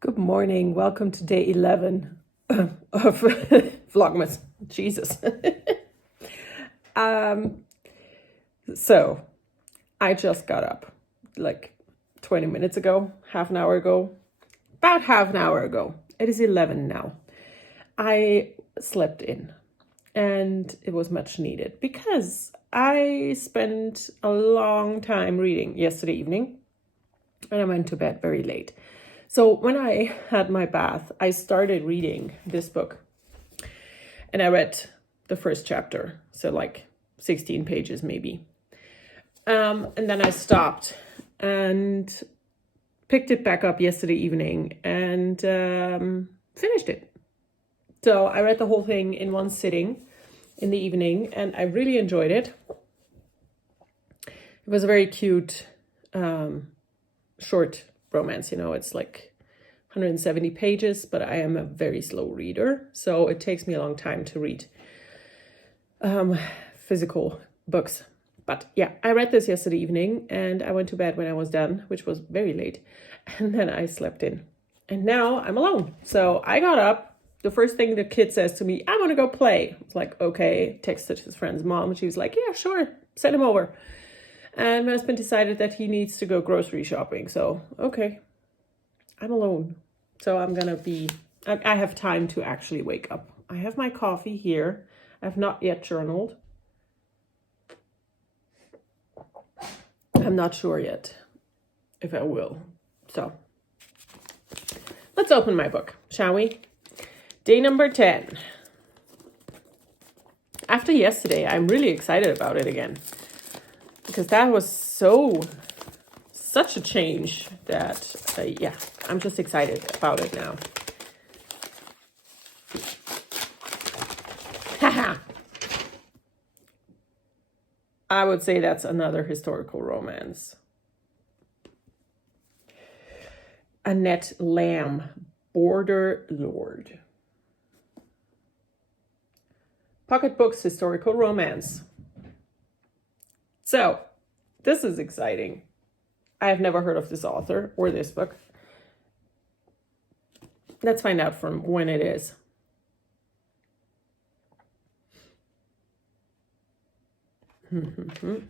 Good morning. Welcome to day 11 of vLogMas. Jesus. um, so I just got up like 20 minutes ago, half an hour ago, about half an hour ago. It is 11 now. I slept in and it was much needed because I spent a long time reading yesterday evening and I went to bed very late. So when I had my bath, I started reading this book and I read the first chapter, so like 16 pages maybe. And then I stopped and picked it back up yesterday evening and finished it. So I read the whole thing in one sitting in the evening and I really enjoyed it. It was a very cute, short romance, it's like 170 pages, but I am a very slow reader, so it takes me a long time to read physical books. But yeah, I read this yesterday evening and I went to bed when I was done, which was very late, and then I slept in. And now I'm alone. So I got up. The first thing the kid says to me, I want to go play. I was like, okay, texted his friend's mom. She was like, yeah, sure, send him over. And my husband decided that he needs to go grocery shopping. So, okay, I'm alone. So I have time to actually wake up. I have my coffee here. I have not yet journaled. I'm not sure yet if I will. So, let's open my book, shall we? Day number 10. After yesterday, I'm really excited about it again. Because that was such a change that, I'm just excited about it now. Haha! I would say that's another historical romance. Annette Lamb, Border Lord. Pocketbook's historical romance. So, this is exciting. I have never heard of this author or this book. Let's find out from when it is. Where's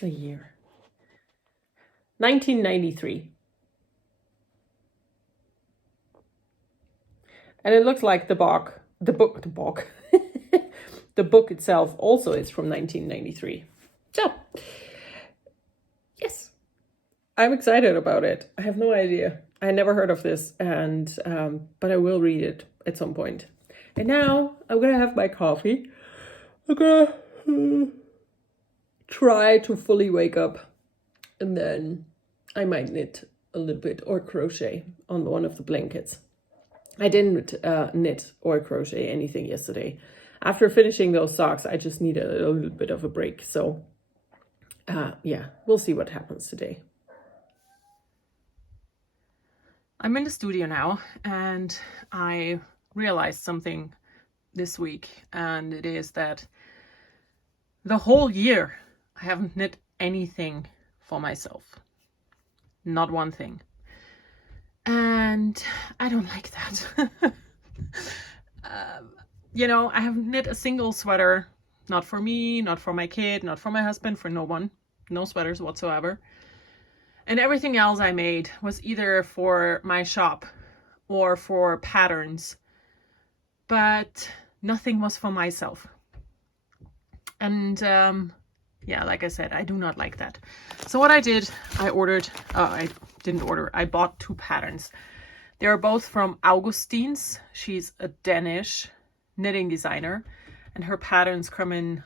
the year? 1993. And it looks like the book the book itself also is from 1993. So, yes, I'm excited about it. I have no idea. I never heard of this, and but I will read it at some point. And now I'm gonna have my coffee. I'm gonna try to fully wake up, and then I might knit a little bit or crochet on one of the blankets. I didn't knit or crochet anything yesterday. After finishing those socks, I just need a little bit of a break. So, we'll see what happens today. I'm in the studio now, and I realized something this week, and it is that the whole year I haven't knit anything for myself. Not one thing. And I don't like that. I haven't knit a single sweater, not for me, not for my kid, not for my husband, for no one, no sweaters whatsoever. And everything else I made was either for my shop or for patterns, but nothing was for myself. And like I said, I do not like that. So what I did, I bought 2 patterns. They are both from Augustine's. She's a Danish knitting designer, and her patterns come in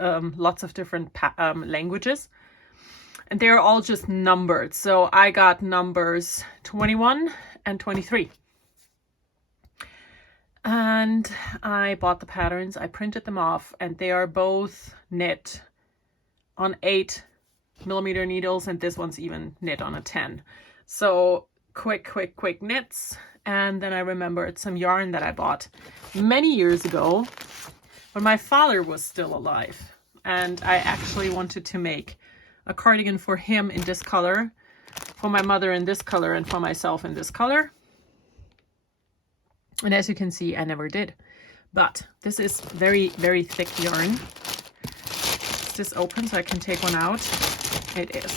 lots of different languages. And they're all just numbered. So I got numbers 21 and 23. And I bought the patterns, I printed them off, and they are both knit on 8mm needles, and this one's even knit on a 10. So quick knits. And then I remembered some yarn that I bought many years ago when my father was still alive. and I actually wanted to make a cardigan for him in this color, for my mother in this color, and for myself in this color. And as you can see, I never did. But this is very, very thick yarn. Is this open so I can take one out? It is.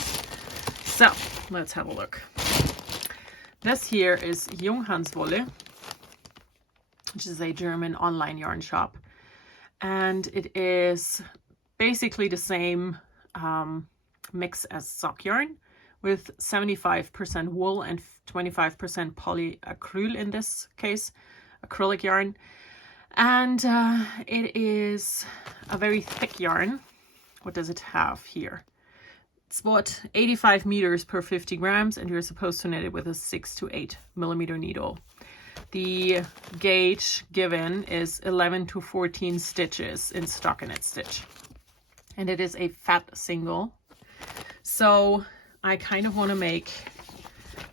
So let's have a look. This here is Junghanswolle, which is a German online yarn shop. And it is basically the same mix as sock yarn, with 75% wool and 25% polyacryl in this case, acrylic yarn. And it is a very thick yarn. What does it have here? It's what, 85 meters per 50 grams, and you're supposed to knit it with a 6 to 8 millimeter needle. The gauge given is 11 to 14 stitches in stockinette stitch. And it is a fat single. So I kind of want to make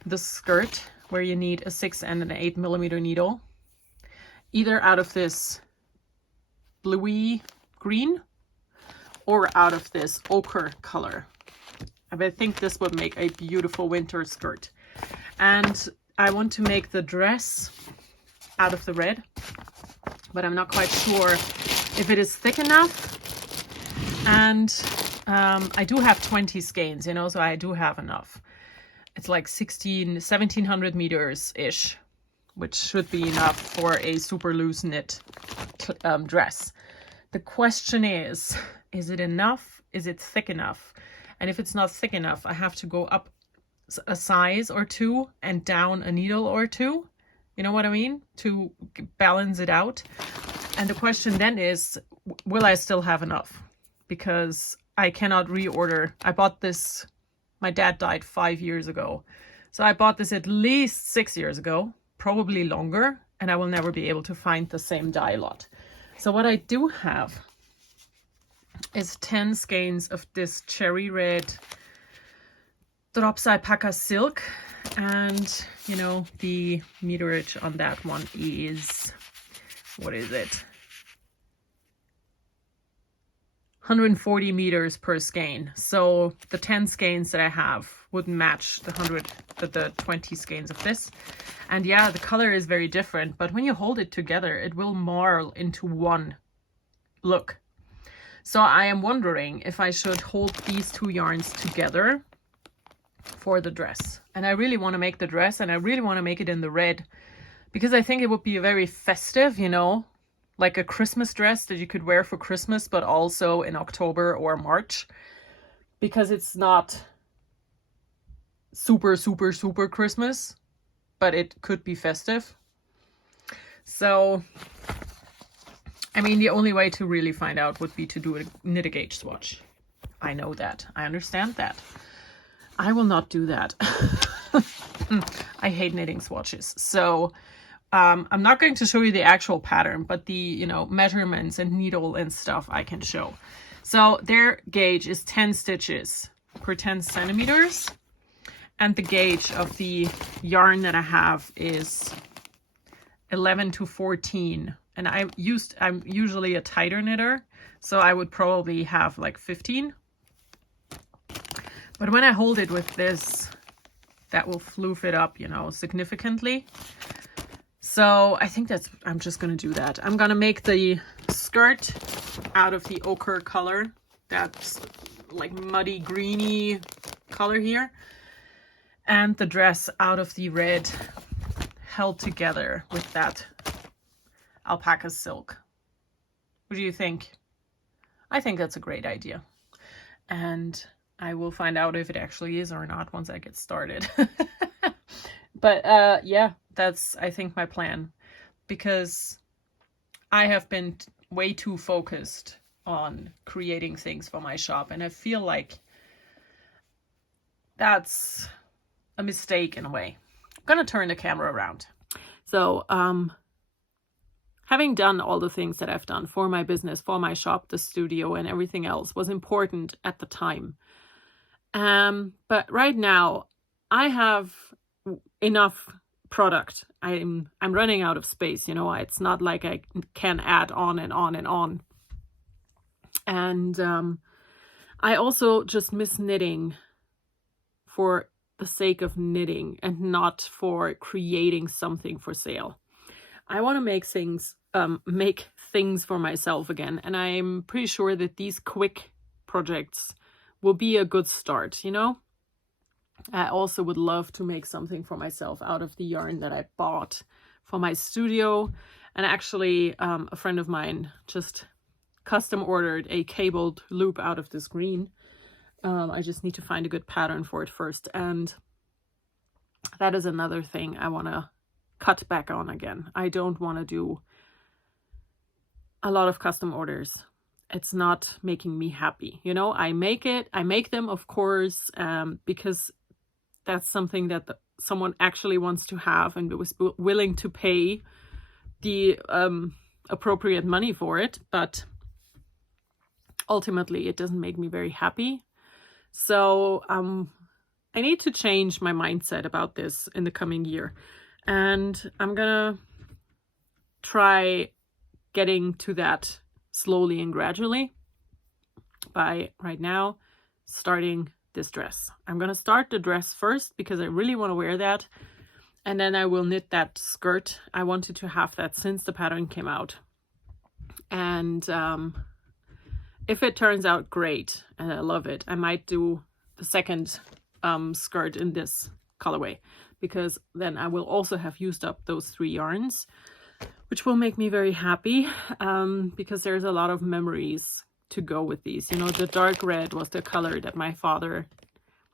the skirt where you need a 6 and an 8 millimeter needle, either out of this bluey green or out of this ochre color. I think this would make a beautiful winter skirt. And I want to make the dress out of the red, but I'm not quite sure if it is thick enough. And I do have 20 skeins, you know, so I do have enough. It's like 1700 meters ish, which should be enough for a super loose knit dress. The question is it enough? Is it thick enough? And if it's not thick enough, I have to go up a size or two and down a needle or two. You know what I mean? To balance it out. And the question then is, will I still have enough? Because I cannot reorder. I bought this, my dad died 5 years ago. So I bought this at least 6 years ago, probably longer, and I will never be able to find the same dye lot. So what I do have is 10 skeins of this cherry red drops alpaca silk, and you know, the meterage on that one is, what is it? 140 meters per skein. So the 10 skeins that I have would match the 20 skeins of this. And yeah, the color is very different, but when you hold it together, it will marl into one look. So I am wondering if I should hold these two yarns together for the dress. And I really want to make the dress, and I really want to make it in the red, because I think it would be a very festive, you know, like a Christmas dress that you could wear for Christmas, but also in October or March, because it's not super, super, super Christmas, but it could be festive. So, I mean, the only way to really find out would be to do a knit a gauge swatch. I know that. I understand that. I will not do that. I hate knitting swatches. So I'm not going to show you the actual pattern, but the, you know, measurements and needle and stuff I can show. So their gauge is 10 stitches per 10 centimeters. And the gauge of the yarn that I have is 11 to 14. And I'm usually a tighter knitter, so I would probably have like 15. But when I hold it with this, that will floof it up, you know, significantly. So I think I'm just going to do that. I'm going to make the skirt out of the ochre color. That's like muddy greeny color here. And the dress out of the red held together with that alpaca silk. What do you think? I think that's a great idea. And I will find out if it actually is or not once I get started. But yeah, that's, I think, my plan, because I have been way too focused on creating things for my shop, and I feel like that's a mistake in a way. I'm gonna turn the camera around. So having done all the things that I've done for my business, for my shop, the studio, and everything else was important at the time. But right now I have enough product. I'm running out of space, you know. It's not like I can add on and on and on. And I also just miss knitting for the sake of knitting and not for creating something for sale. I want to make things for myself again, and I'm pretty sure that these quick projects will be a good start, you know? I also would love to make something for myself out of the yarn that I bought for my studio. And actually, a friend of mine just custom ordered a cabled loop out of this green. I just need to find a good pattern for it first. And that is another thing I want to cut back on again. I don't want to do a lot of custom orders. It's not making me happy. You know, I make them, of course, because that's something that someone actually wants to have and was willing to pay the appropriate money for it. But ultimately, it doesn't make me very happy. So I need to change my mindset about this in the coming year. And I'm gonna try getting to that slowly and gradually by right now starting this dress. I'm gonna start the dress first because I really want to wear that. And then I will knit that skirt. I wanted to have that since the pattern came out. And if it turns out great and I love it, I might do the second skirt in this colorway, because then I will also have used up those 3 yarns, which will make me very happy, because there's a lot of memories to go with these. You know, the dark red was the color that my father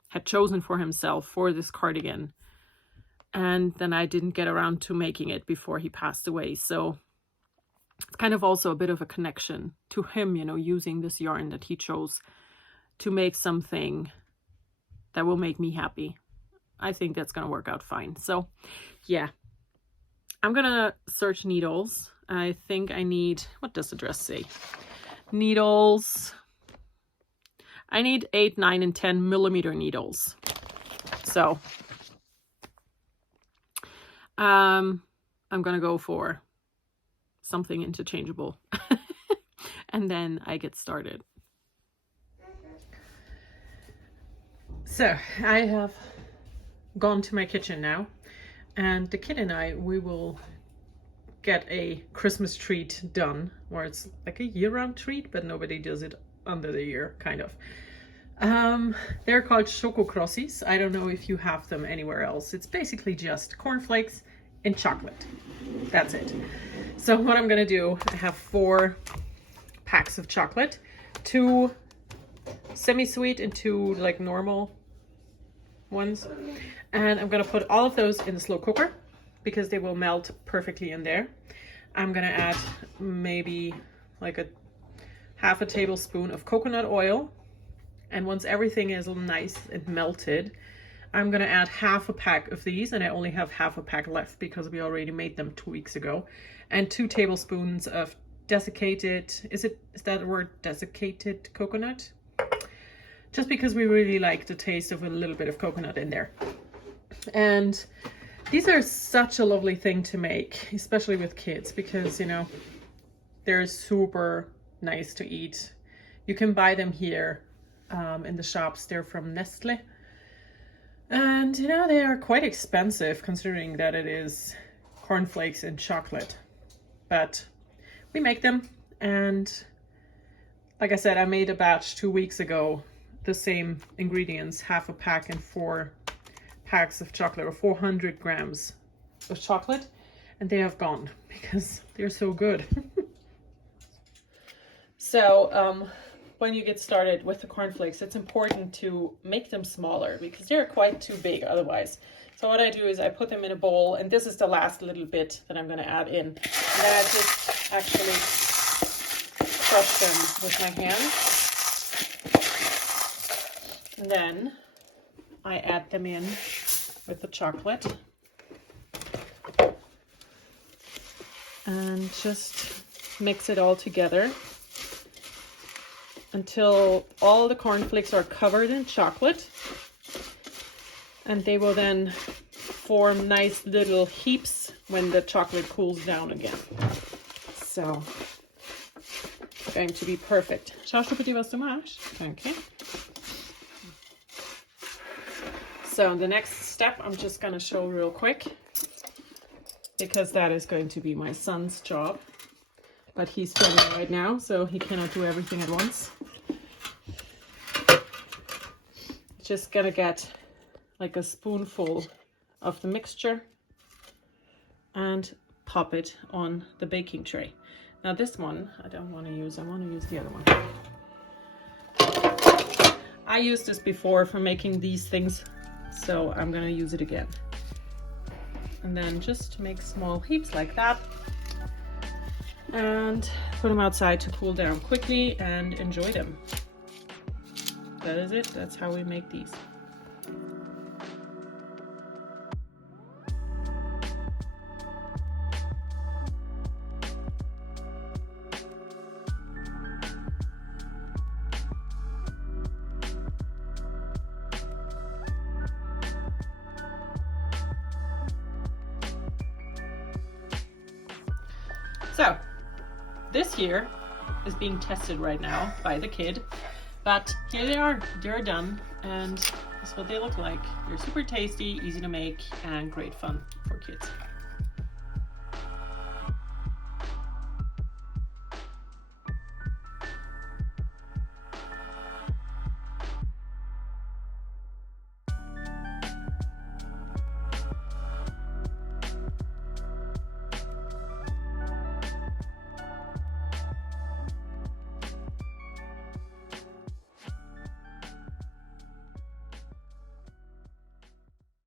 had chosen for himself for this cardigan. And then I didn't get around to making it before he passed away. So it's kind of also a bit of a connection to him, you know, using this yarn that he chose to make something that will make me happy. I think that's going to work out fine. So yeah, I'm going to search needles. I think I need, what does the dress say? Needles. I need 8, 9, and 10 millimeter needles. So I'm going to go for something interchangeable. And then I get started. So I have gone to my kitchen now, and the kid and I, we will get a Christmas treat done, where it's like a year-round treat, but nobody does it under the year, kind of. They're called Choco Crossies. I don't know if you have them anywhere else. It's basically just cornflakes and chocolate. That's it. So what I'm gonna do, I have 4 packs of chocolate, 2 semi-sweet and 2 like normal ones. And I'm gonna put all of those in the slow cooker because they will melt perfectly in there. I'm gonna add maybe like a half a tablespoon of coconut oil. And once everything is nice and melted, I'm gonna add half a pack of these, and I only have half a pack left because we already made them 2 weeks ago. And 2 tablespoons of desiccated, is that the word, desiccated coconut? Just because we really like the taste of a little bit of coconut in there. And these are such a lovely thing to make, especially with kids, because, you know, they're super nice to eat. You can buy them here in the shops. They're from Nestle. And, you know, they are quite expensive considering that it is cornflakes and chocolate. But we make them, and like I said, I made a batch 2 weeks ago, the same ingredients, half a pack and 4 packs of chocolate, or 400 grams of chocolate, and they have gone because they're so good. So when you get started with the cornflakes, it's important to make them smaller because they're quite too big otherwise. So what I do is I put them in a bowl, and this is the last little bit that I'm going to add in. And then I just actually crush them with my hand. And then I add them in with the chocolate. And just mix it all together until all the cornflakes are covered in chocolate. And they will then form nice little heaps when the chocolate cools down again. So going to be perfect. Schaust du bitte, was du machst? Danke. So the next step I'm just going to show real quick, because that is going to be my son's job. But he's filming right now, so he cannot do everything at once. Just gonna get like a spoonful of the mixture and pop it on the baking tray. Now this one I don't want to use, I want to use the other one. I used this before for making these things, so I'm gonna use it again. And then just make small heaps like that and put them outside to cool down quickly and enjoy them. That is it. That's how we make these. So this here is being tested right now by the kid, but here they are, they're done, and that's what they look like. They're super tasty, easy to make, and great fun for kids.